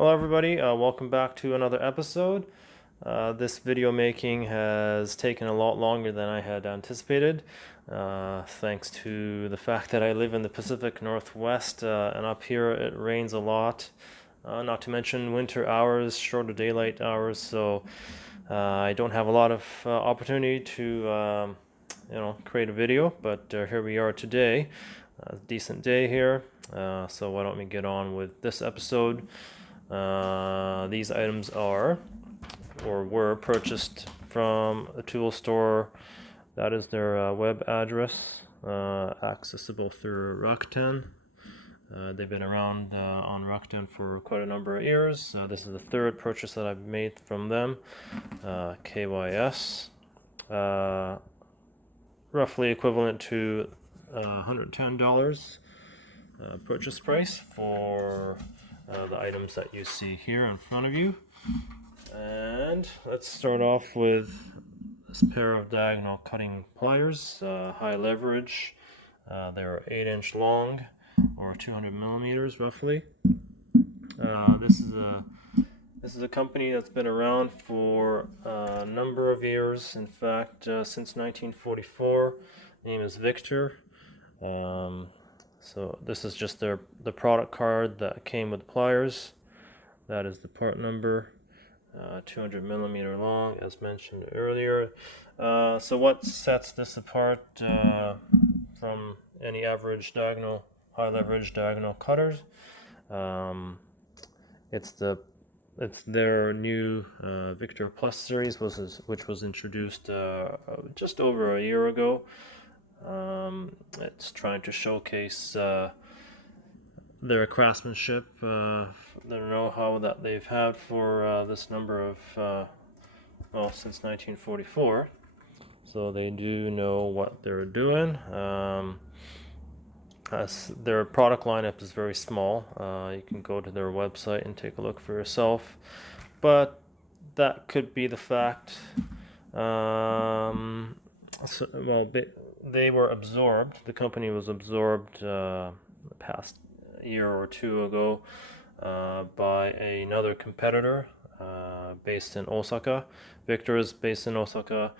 Hello everybody, welcome back to another episode. This video making has taken a lot longer than I had anticipated, thanks to the fact that I live in the Pacific Northwest, and up here it rains a lot, not to mention winter hours, shorter daylight hours, so I don't have a lot of opportunity to create a video, but here we are today. Decent day here, so why don't we get on with this episode. These items are or were purchased from a tool store. That is their web address, accessible through Rakuten. They've been around on Rakuten for quite a number of years. This is the third purchase that I've made from them. KYS, roughly equivalent to $110 purchase price for the items that you see here in front of you. And let's start off with this pair of diagonal cutting pliers, high leverage. They're 8-inch long, or 200 millimeters roughly. This is a company that's been around for a number of years. In fact, since 1944. Name is Victor. So this is just the product card that came with pliers. That is the part number, 200 millimeter long, as mentioned earlier. So what sets this apart from any average diagonal, high leverage diagonal cutters? It's their new Victor Plus series, which was introduced just over a year ago. It's trying to showcase their craftsmanship, their know-how that they've had for this number of, since 1944. So they do know what they're doing. Their product lineup is very small. You can go to their website and take a look for yourself. But that could be the fact. They were absorbed. The company was absorbed the past year or two ago by another competitor based in Osaka. Victor is based in Osaka.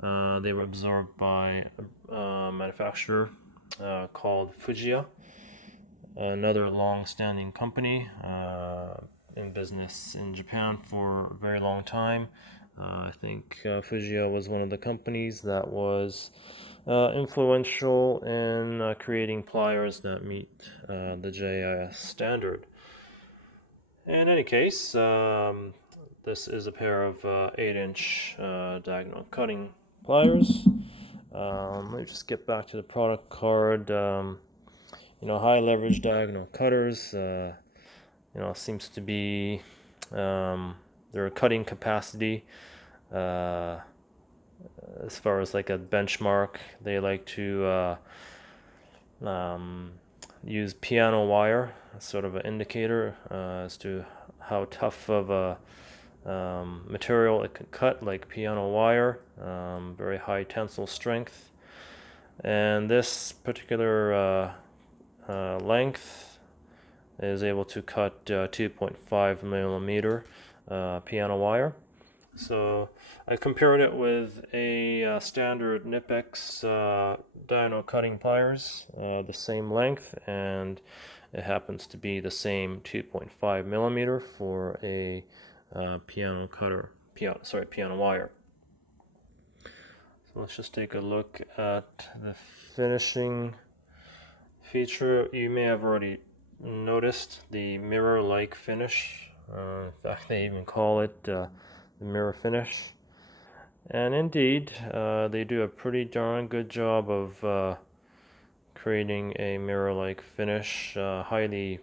They were absorbed by a manufacturer called Fujiya, another long-standing company in business in Japan for a very long time. I think Fujiya was one of the companies that was influential in creating pliers that meet the JIS standard. In any case, this is a pair of 8-inch diagonal cutting pliers. Let me just get back to the product card. High leverage diagonal cutters. Seems to be their cutting capacity. As far as like a benchmark, they like to use piano wire as sort of an indicator as to how tough of a material it can cut, like piano wire, very high tensile strength. And this particular length is able to cut 2.5 millimeter piano wire. So I compared it with a standard Knipex diagonal cutting pliers, the same length, and it happens to be the same 2.5 millimeter for a piano wire. So let's just take a look at the finishing feature. You may have already noticed the mirror-like finish. In fact, they even call it the mirror finish. And indeed, they do a pretty darn good job of creating a mirror-like finish, highly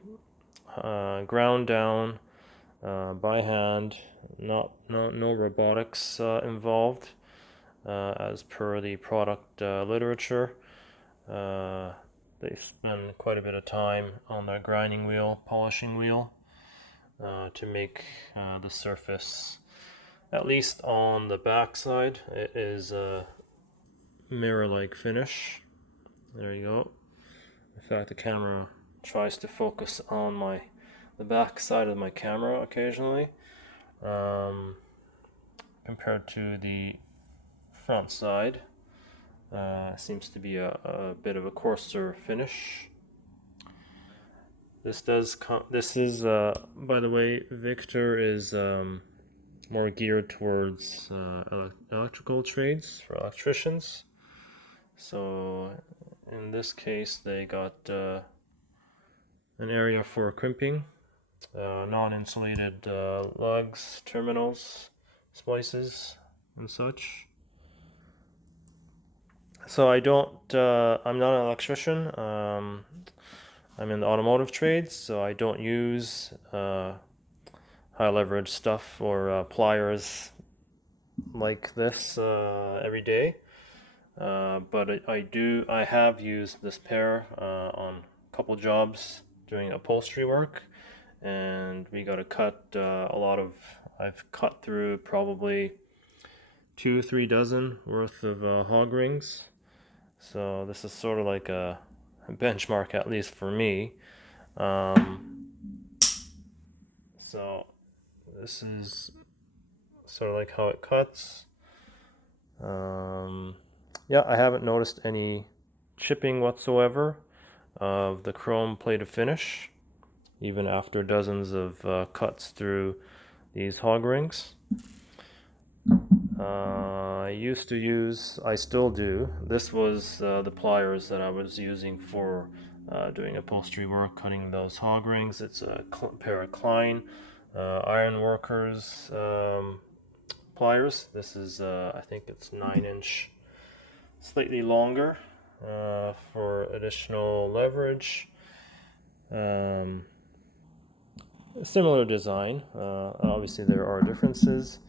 ground down by hand, no robotics involved, as per the product literature. They spend quite a bit of time on their grinding wheel, polishing wheel, to make the surface, at least on the back side, it is a mirror-like finish. There you go. In fact, the camera tries to focus on the back side of my camera occasionally, compared to the front side. Seems to be a bit of a coarser finish. This is, by the way, Victor is more geared towards electrical trades for electricians. So in this case, they got an area for crimping, non-insulated lugs, terminals, splices, and such. So I'm not an electrician. I'm in the automotive trades, so I don't use high leverage stuff or pliers like this every day. But I have used this pair on a couple jobs doing upholstery work, and we got to cut I've cut through probably 2-3 dozen worth of hog rings. So this is sort of like a benchmark, at least for me. So this is sort of like how it cuts. Yeah, I haven't noticed any chipping whatsoever of the chrome plated finish, even after dozens of cuts through these hog rings. I still do. This was the pliers that I was using for doing upholstery work, cutting those hog rings. It's a pair of Klein Ironworkers pliers. This is, I think it's 9-inch, slightly longer for additional leverage. Similar design. Obviously, there are differences.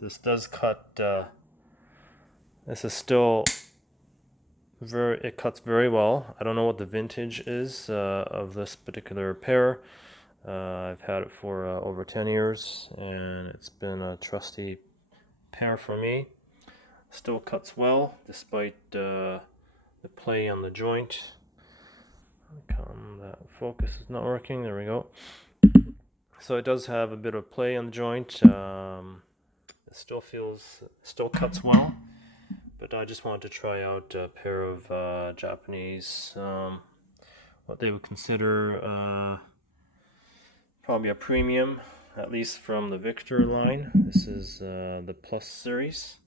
This does cut. This is still it cuts very well. I don't know what the vintage is of this particular pair. I've had it for over 10 years, and it's been a trusty pair for me. Still cuts well despite the play on the joint. That focus is not working. There we go. So it does have a bit of play on the joint. It still cuts well, but I just wanted to try out a pair of Japanese, what they would consider probably a premium, at least from the Victor line. This is the Plus series.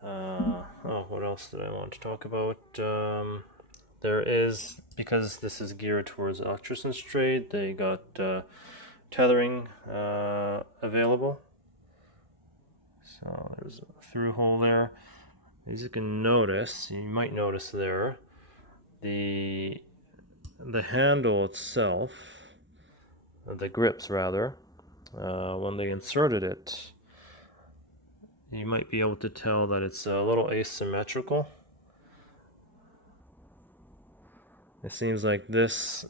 What else did I want to talk about? There is, because this is geared towards electrician's trade, they got tethering available. So there's a through hole there. As you can notice, you might notice there, the handle itself, the grips rather, when they inserted it, you might be able to tell that it's a little asymmetrical. It seems like this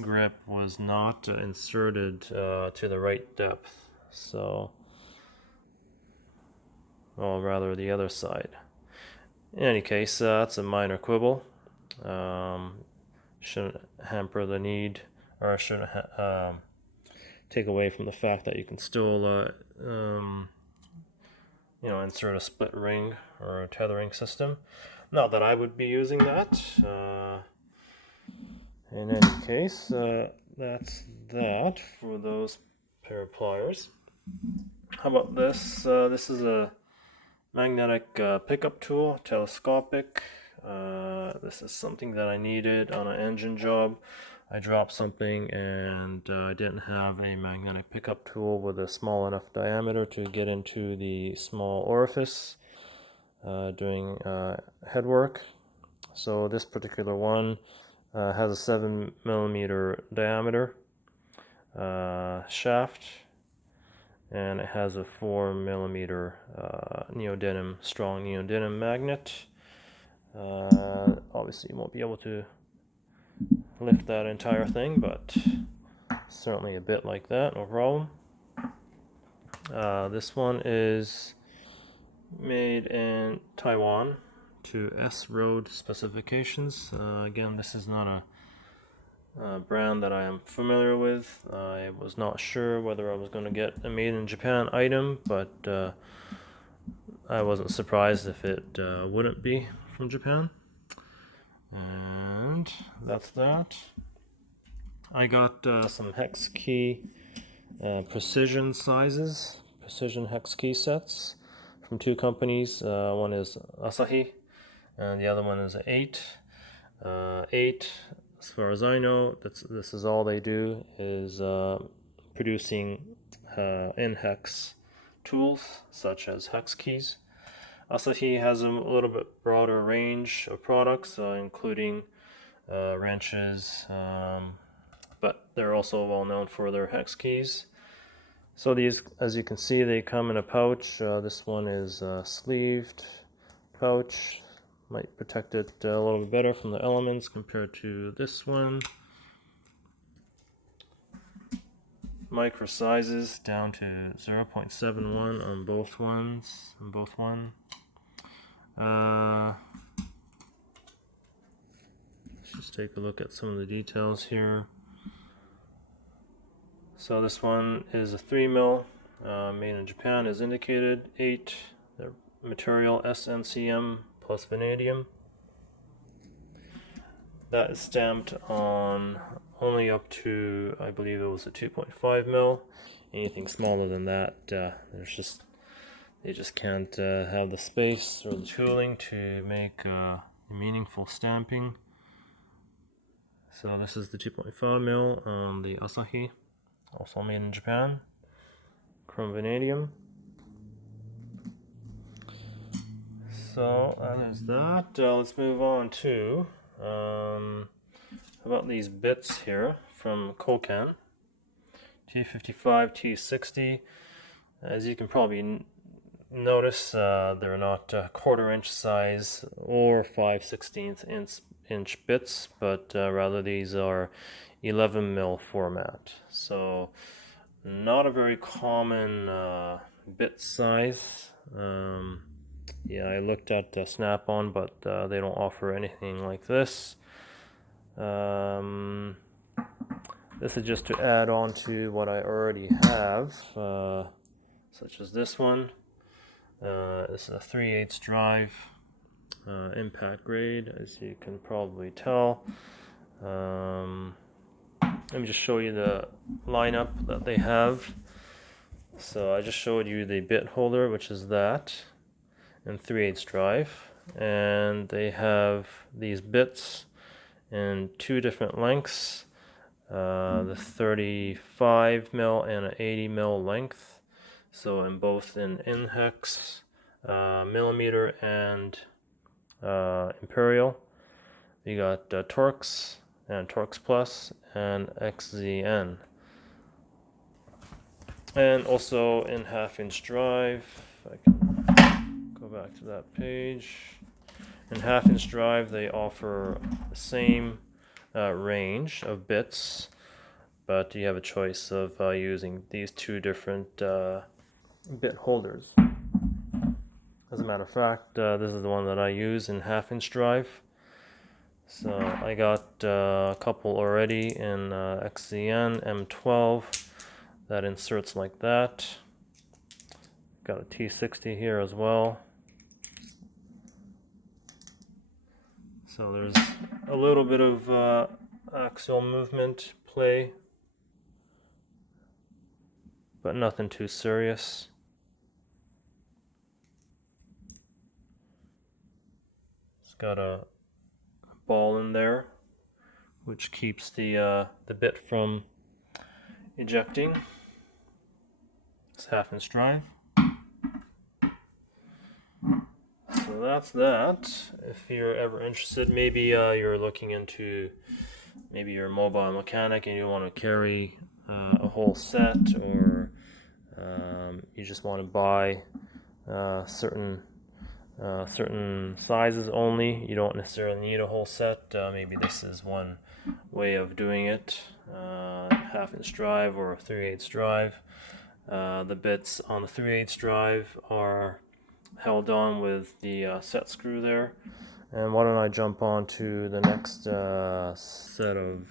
grip was not inserted to the right depth, so, well, rather the other side. In any case, that's a minor quibble. Shouldn't hamper the need, or shouldn't take away from the fact that you can still insert a split ring or a tethering system. Not that I would be using that. In any case, that's that for those pair of pliers. How about this? This is a magnetic pickup tool, telescopic. This is something that I needed on an engine job. I dropped something and I didn't have a magnetic pickup tool with a small enough diameter to get into the small orifice doing head work. So this particular one has a 7mm diameter shaft, and it has a 4mm strong neodymium magnet. Obviously you won't be able to lift that entire thing, but certainly a bit like that, no problem. This one is made in Taiwan to S-Road specifications. Again, this is not brand that I am familiar with. I was not sure whether I was going to get a made in Japan item, but I wasn't surprised if it wouldn't be from Japan. And that's that. I got some hex key precision hex key sets from two companies. One is Asahi, and the other one is 8. 8, as far as I know, this is all they do is producing in-hex tools such as hex keys. Asahi has a little bit broader range of products, including wrenches, but they're also well known for their hex keys. So these, as you can see, they come in a pouch. This one is a sleeved pouch. Might protect it a little bit better from the elements compared to this one. Micro sizes down to 0.71 on both ones. Let's just take a look at some of the details here. So this one is a 3mm, made in Japan as indicated. 8, the material SNCM plus vanadium. That is stamped on only up to, I believe it was a 2.5mm. Anything smaller than that, they just can't have the space or the tooling to make meaningful stamping. So this is the 2.5mm on the Asahi, also made in Japan. Chrome vanadium. So there's that. Let's move on to how about these bits here from Koken, T55, T60. As you can probably notice, they're not 1/4 inch size or 5/16 inch bits, but rather these are 11mm format. So not a very common bit size. Yeah, I looked at Snap-on, but they don't offer anything like this. This is just to add on to what I already have, such as this one. This is a 3/8 drive, impact grade, as you can probably tell. Let me just show you the lineup that they have. So I just showed you the bit holder, which is that, and 3/8 drive, and they have these bits in two different lengths, the 35mm and an 80mm length. So in both in hex, millimeter, and imperial. You got Torx and Torx Plus and XZN. And also in 1/2 inch drive, if I can go back to that page. In 1/2 inch drive, they offer the same range of bits, but you have a choice of using these two different bit holders. As a matter of fact, this is the one that I use in 1/2 inch drive. So I got a couple already in XZN M12 that inserts like that. Got a T60 here as well. So there's a little bit of axial movement play, but nothing too serious. It's got a ball in there, which keeps the bit from ejecting. It's 1/2 inch drive. So that's that. If you're ever interested, maybe you're looking into, maybe you're a mobile mechanic and you want to carry a whole set, or you just want to buy certain sizes only. You don't necessarily need a whole set. Maybe this is one way of doing it. 1/2 inch drive or a 3/8 drive. The bits on the 3/8 drive are held on with the set screw there. And why don't I jump on to the next set of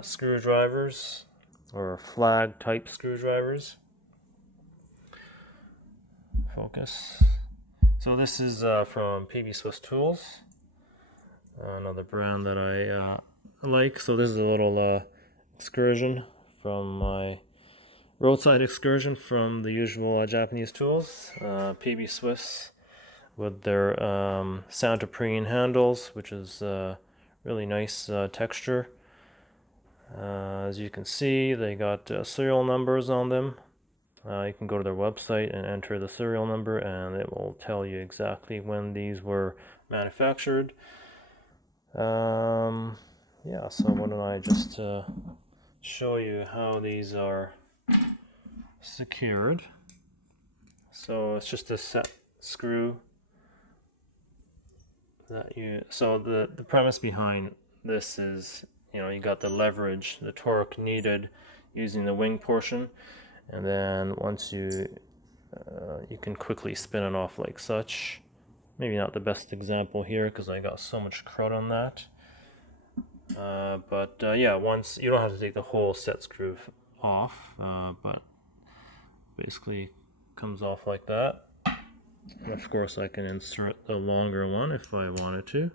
screwdrivers, or flag type screwdrivers. Focus. So this is from PB Swiss Tools, another brand that I like. So this is a little excursion from my roadside excursion from the usual Japanese tools. PB Swiss with their Santoprene handles, which is really nice texture. As you can see, they got serial numbers on them. You can go to their website and enter the serial number, and it will tell you exactly when these were manufactured. Yeah, so why don't I just show you how these are secured. So it's just a set screw that you. So the premise behind this is, you got the leverage, the torque needed using the wing portion, and then once you can quickly spin it off like such. Maybe not the best example here because I got so much crud on that. But yeah, once you don't have to take the whole set screw off, but basically comes off like that. And of course, I can insert the longer one if I wanted to.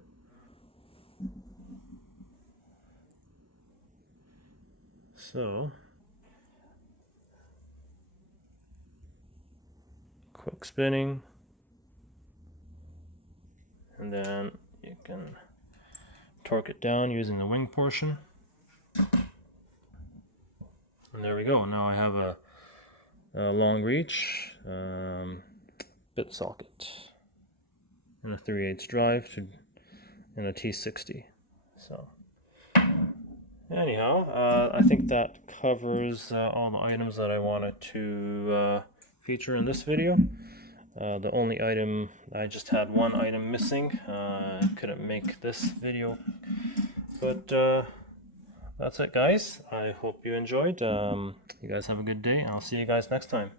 So, quick spinning, and then you can torque it down using the wing portion. And there we go. Now I have a long reach bit socket and a 3/8 drive and a T60. So anyhow, I think that covers all the items that I wanted to feature in this video. The only item, I just had one item missing. Couldn't make this video, but that's it, guys. I hope you enjoyed. You guys have a good day, and I'll see you guys next time.